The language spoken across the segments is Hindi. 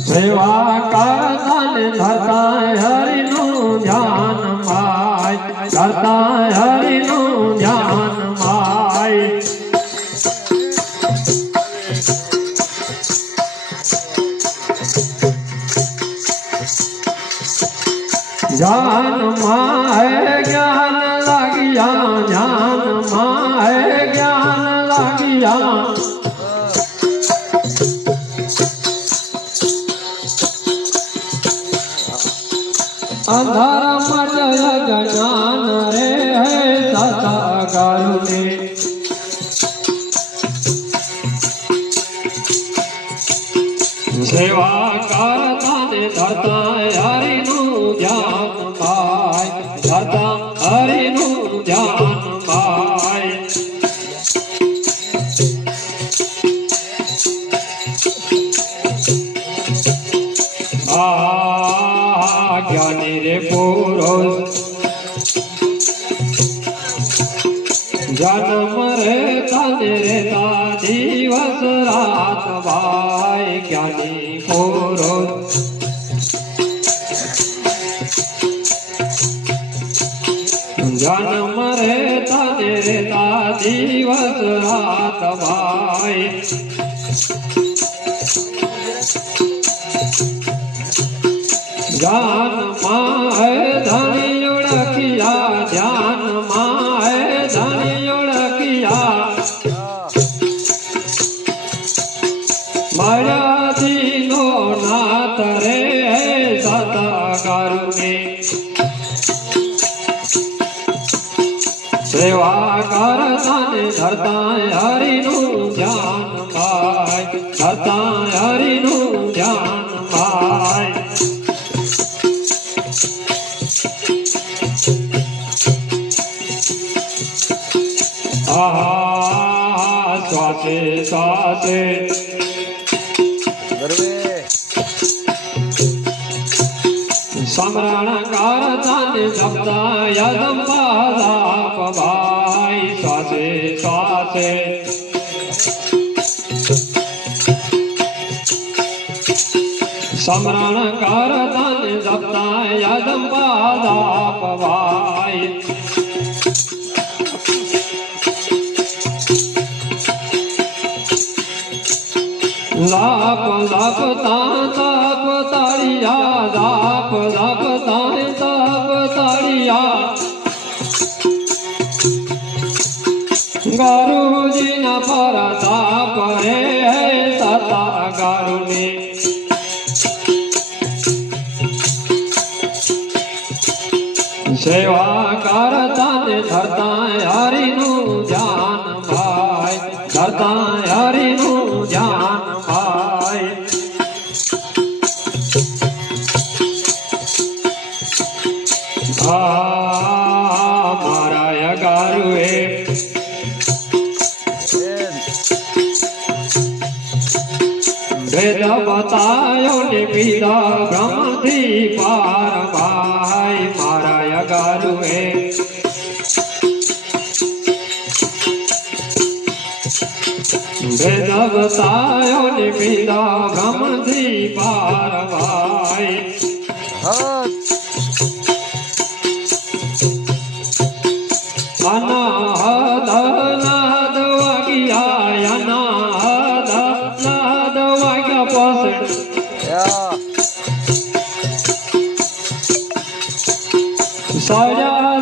સેવા કરતા ને ધરતા હરિનું ધ્યાન માય કરતા હરિનું ધ્યાન માય જ્ઞાન માય જ્ઞાન લાગ્યા જ્ઞાન માય જ્ઞાન લાગ્યા अंधारा मचल गजान रे है दादा सेवा ये पुरुष। जन्म रहता देता दिवस रात भाई ज्ञानी पुरुष। जन्म रहता देता दिवस रात भाई जान मा મારા દિનો નાત રે સદા કરુણે સેવા કરતાને ધરતા હરિનું ધ્યાન ભાઈ ધરતા હરિનું ધ્યાન ભાઈ આહા સ્વાસે સ્વાસે समरण कर धन जपता यदम बाधा लाप जाप जाप ताप तारिया लाप जाप ताए ताप तारिया गारू પરતા કરે સતા ગારુને સેવા કરતા ને ધરતા હરિનું ભેદ બતાયો ને પીધા બ્રહ્મથી પાર ભાઈ મારા ગારુએ. ભેદ બતાયો ને પીધા બ્રહ્મથી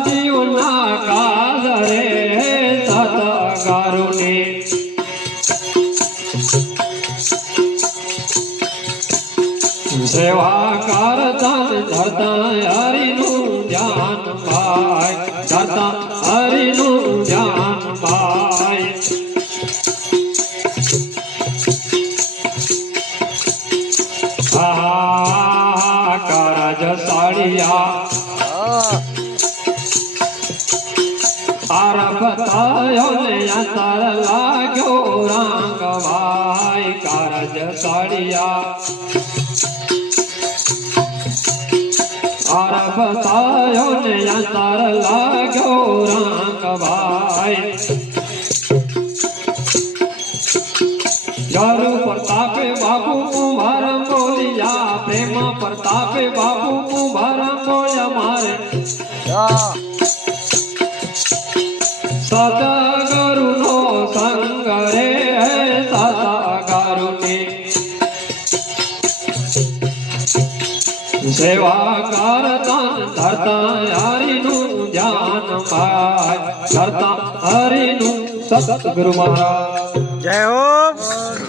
જીવના કાજરે સદા કારુણે સેવા કરતા ધરતા હરિનું ધ્યાન પાય. आर बतायो नया तार लाग्यो रंग भाई कारज सड़िया। आर बतायो नया तार लाग्यो रंग भाई। यारू प्रताप बाबू कुमार बोलिया, प्रेम प्रताप बाबू कुमार बोलिया मारे। हाँ। सदगुरुनो संग रे है सदा करुणी सेवा करता धरता हरिनु ज्ञान पाय। धरता हरिनु सतगुरु महाराज। जय हो।